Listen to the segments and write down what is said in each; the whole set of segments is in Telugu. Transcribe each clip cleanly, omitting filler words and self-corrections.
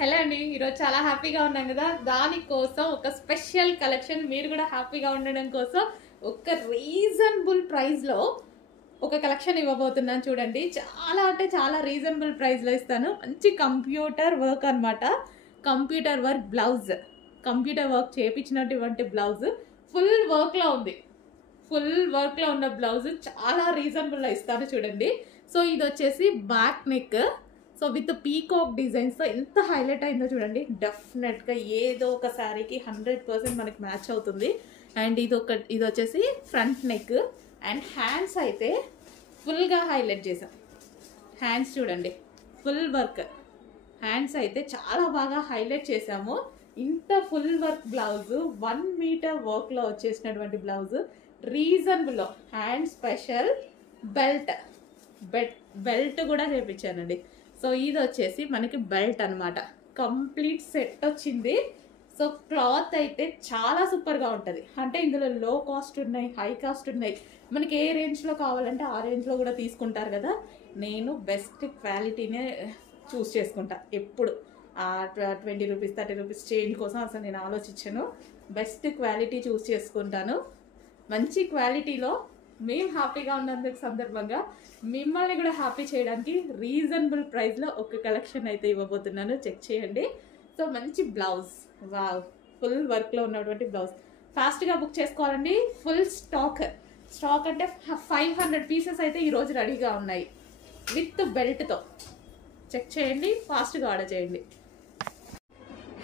హలో అండి, ఈరోజు చాలా హ్యాపీగా ఉన్నాం కదా. దానికోసం ఒక స్పెషల్ కలెక్షన్ మీరు కూడా హ్యాపీగా ఉండడం కోసం ఒక రీజనబుల్ ప్రైస్లో ఒక కలెక్షన్ ఇవ్వబోతున్నాను. చూడండి, చాలా అంటే చాలా రీజనబుల్ ప్రైస్లో ఇస్తాను. మంచి కంప్యూటర్ వర్క్ అనమాట. Computer work blouse, computer work చేయించినటువంటి బ్లౌజ్ ఫుల్ వర్క్లో ఉంది. ఫుల్ వర్క్లో ఉన్న బ్లౌజ్ చాలా రీజనబుల్లో ఇస్తాను. చూడండి, సో ఇది వచ్చేసి back neck, so with peacock డిజైన్స్తో ఎంత హైలైట్ అయిందో చూడండి. డెఫినెట్గా ఏదో ఒక శారీకి 100% మనకి మ్యాచ్ అవుతుంది. అండ్ ఇది వచ్చేసి ఫ్రంట్ నెక్. అండ్ హ్యాండ్స్ అయితే ఫుల్గా హైలైట్ చేసాం. హ్యాండ్స్ చూడండి, ఫుల్ వర్క్. హ్యాండ్స్ అయితే చాలా బాగా హైలైట్ చేసాము. ఇంత ఫుల్ వర్క్ బ్లౌజ్ 1 మీటర్ వర్క్లో వచ్చేసినటువంటి బ్లౌజ్ రీజనబుల్లో. హ్యాండ్ స్పెషల్ బెల్ట్ కూడా చేయించానండి. సో ఇది వచ్చేసి మనకి బెల్ట్ అనమాట. కంప్లీట్ సెట్ వచ్చింది. సో క్లాత్ అయితే చాలా సూపర్గా ఉంటుంది. అంటే ఇందులో లో కాస్ట్ ఉన్నాయి, హై కాస్ట్ ఉన్నాయి. మనకి ఏ రేంజ్లో కావాలంటే ఆ రేంజ్లో కూడా తీసుకుంటారు కదా. నేను బెస్ట్ క్వాలిటీనే చూస్ చేసుకుంటా ఎప్పుడు. 20 రూపీస్ 30 రూపీస్ చేంజ్ కోసం అసలు నేను ఆలోచించాను. బెస్ట్ క్వాలిటీ చూస్ చేసుకుంటాను. మంచి క్వాలిటీలో మేము హ్యాపీగా ఉన్నందుకు సందర్భంగా మిమ్మల్ని కూడా హ్యాపీ చేయడానికి రీజనబుల్ ప్రైస్లో ఒక కలెక్షన్ అయితే ఇవ్వబోతున్నాను. చెక్ చేయండి. సో మంచి బ్లౌజ్, వావ్, ఫుల్ వర్క్లో ఉన్నటువంటి బ్లౌజ్. ఫాస్ట్గా బుక్ చేసుకోవాలండి. ఫుల్ స్టాక్ అంటే 500 పీసెస్ అయితే ఈరోజు రెడీగా ఉన్నాయి విత్ బెల్ట్తో. చెక్ చేయండి, ఫాస్ట్గా ఆర్డర్ చేయండి.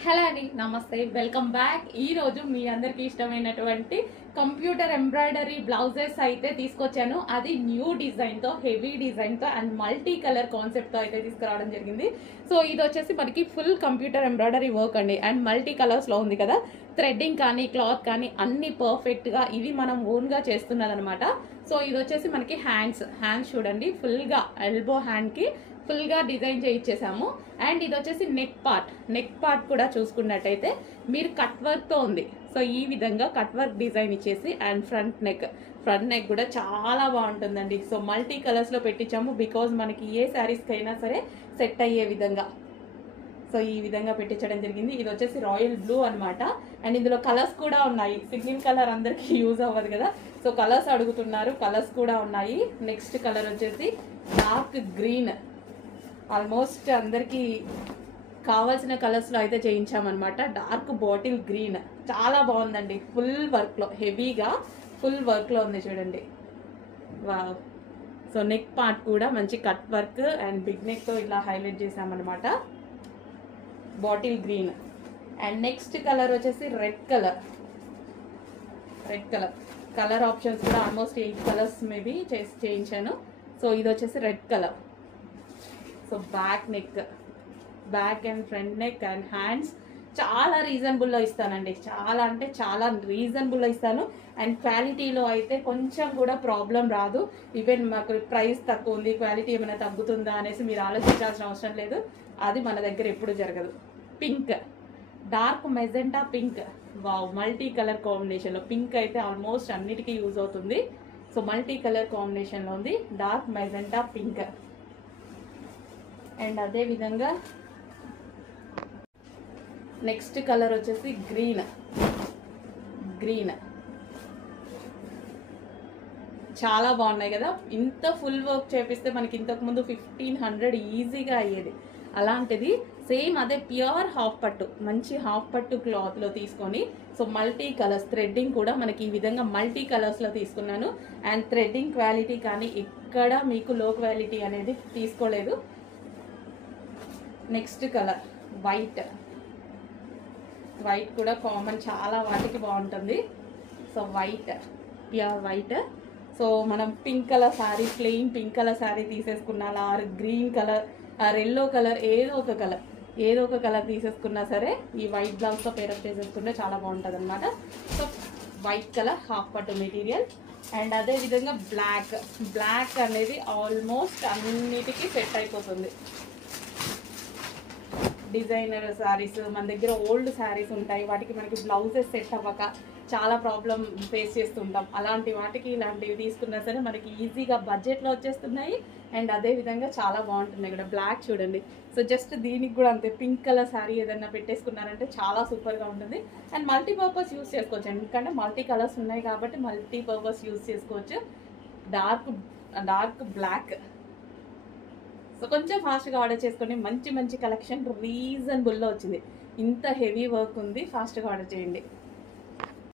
హలో అండి, నమస్తే, వెల్కమ్ బ్యాక్. ఈరోజు మీ అందరికీ ఇష్టమైనటువంటి కంప్యూటర్ ఎంబ్రాయిడరీ బ్లౌజెస్ అయితే తీసుకొచ్చాను. అది న్యూ డిజైన్తో, హెవీ డిజైన్తో అండ్ మల్టీ కలర్ కాన్సెప్ట్తో అయితే తీసుకురావడం జరిగింది. సో ఇది వచ్చేసి మనకి ఫుల్ కంప్యూటర్ ఎంబ్రాయిడరీ వర్క్ అండి. అండ్ మల్టీ కలర్స్లో ఉంది కదా. థ్రెడ్డింగ్ కానీ క్లాత్ కానీ అన్ని పర్ఫెక్ట్గా ఇవి మనం ఓన్గా చేస్తున్నది అనమాట. సో ఇది వచ్చేసి మనకి హ్యాండ్స్ చూడండి, ఫుల్గా ఎల్బో హ్యాండ్కి ఫుల్గా డిజైన్ చేయించేసాము. అండ్ ఇది వచ్చేసి నెక్ పార్ట్ కూడా చూసుకున్నట్టయితే మీరు కట్ వర్క్తో ఉంది. సో ఈ విధంగా కట్ వర్క్ డిజైన్ ఇచ్చేసి అండ్ ఫ్రంట్ నెక్ కూడా చాలా బాగుంటుందండి. సో మల్టీ కలర్స్లో పెట్టించాము బికాజ్ మనకి ఏ శారీస్కి అయినా సరే సెట్ అయ్యే విధంగా. సో ఈ విధంగా పెట్టించడం జరిగింది. ఇది వచ్చేసి రాయల్ బ్లూ అనమాట. అండ్ ఇందులో కలర్స్ కూడా ఉన్నాయి. సింగిల్ కలర్ అందరికీ యూజ్ అవ్వదు కదా. సో కలర్స్ అడుగుతున్నారు, కలర్స్ కూడా ఉన్నాయి. నెక్స్ట్ కలర్ వచ్చేసి డార్క్ గ్రీన్. ఆల్మోస్ట్ అందరికీ కావాల్సిన కలర్స్లో అయితే చేయించామన్నమాట. డార్క్ బాటిల్ గ్రీన్ చాలా బాగుందండి. ఫుల్ వర్క్లో, హెవీగా ఫుల్ వర్క్లో ఉంది చూడండి. వావ్. సో నెక్ పార్ట్ కూడా మంచి కట్ వర్క్ అండ్ బిగ్ నెక్తో ఇలా హైలైట్ చేసామన్నమాట. Bottle green. And next colour వచ్చేసి రెడ్ కలర్ ఆప్షన్స్ కూడా ఆల్మోస్ట్ 8 కలర్స్ మేబీ చేయించాను. సో ఇది వచ్చేసి red colour. So back and front neck and hands చాలా రీజనబుల్లో ఇస్తానండి. చాలా అంటే చాలా రీజనబుల్లో ఇస్తాను. అండ్ క్వాలిటీలో అయితే కొంచెం కూడా ప్రాబ్లం రాదు. ఈవెన్ మాకు ప్రైస్ తక్కువ ఉంది, క్వాలిటీ ఏమైనా తగ్గుతుందా అనేసి మీరు ఆలోచించాల్సిన అవసరం లేదు. అది మన దగ్గర ఎప్పుడు జరగదు. Pink, dark magenta pink. Wow, multi colour కాంబినేషన్లో. పింక్ అయితే ఆల్మోస్ట్ అన్నిటికీ యూజ్ అవుతుంది. సో మల్టీ కలర్ కాంబినేషన్లో ఉంది డార్క్ మెజెంటా పింక్. అండ్ అదే విధంగా నెక్స్ట్ కలర్ వచ్చేసి గ్రీన్. చాలా బాగున్నాయి కదా. ఇంత ఫుల్ వర్క్ చేపిస్తే మనకి ఇంతకుముందు 1500 ఈజీగా అయ్యేది. అలాంటిది సేమ్ అదే ప్యూర్ హాఫ్ పట్టు, మంచి హాఫ్ పట్టు క్లాత్లో తీసుకొని సో మల్టీ కలర్స్, థ్రెడ్డింగ్ కూడా మనకి ఈ విధంగా మల్టీ కలర్స్లో తీసుకున్నాను. అండ్ థ్రెడ్డింగ్ క్వాలిటీ కానీ ఎక్కడ మీకు లో క్వాలిటీ అనేది తీసుకోలేదు. నెక్స్ట్ కలర్ వైట్ కూడా కామన్, చాలా వాటికి బాగుంటుంది. So pure white. సో మనం pink colour sari, plain pink colour sari తీసేసుకున్నా, or green colour or yellow colour, ఏదో ఒక కలర్ తీసేసుకున్నా సరే ఈ వైట్ బ్లౌజ్తో పేరప్ చేసేసుకుంటే చాలా బాగుంటుంది అనమాట. సో వైట్ కలర్ హాఫ్ పట్టు మెటీరియల్. అండ్ అదే విధంగా బ్లాక్ అనేది ఆల్మోస్ట్ అన్నిటికీ సెట్ అయిపోతుంది. డిజైనర్ శారీస్ మన దగ్గర ఓల్డ్ శారీస్ ఉంటాయి, వాటికి మనకి బ్లౌజెస్ సెట్ అవ్వక చాలా ప్రాబ్లం ఫేస్ చేస్తుంటాం. అలాంటి వాటికి ఇలాంటివి తీసుకున్నా సరే మనకి ఈజీగా బడ్జెట్లో వచ్చేస్తున్నాయి. అండ్ అదేవిధంగా చాలా బాగుంటుంది ఇక్కడ. బ్లాక్ చూడండి, సో జస్ట్ దీనికి కూడా అంతే. పింక్ కలర్ శారీ ఏదైనా పెట్టేసుకున్నారంటే చాలా సూపర్గా ఉంటుంది. అండ్ మల్టీపర్పస్ యూస్ చేసుకోవచ్చు, ఎందుకంటే మల్టీ కలర్స్ ఉన్నాయి కాబట్టి మల్టీపర్పస్ యూస్ చేసుకోవచ్చు. Dark black. సో కొంచెం ఫాస్ట్గా ఆర్డర్ చేసుకోండి. మంచి మంచి కలెక్షన్ రీజనబుల్లో వచ్చింది. ఇంత హెవీ వర్క్ ఉంది, ఫాస్ట్గా ఆర్డర్ చేయండి.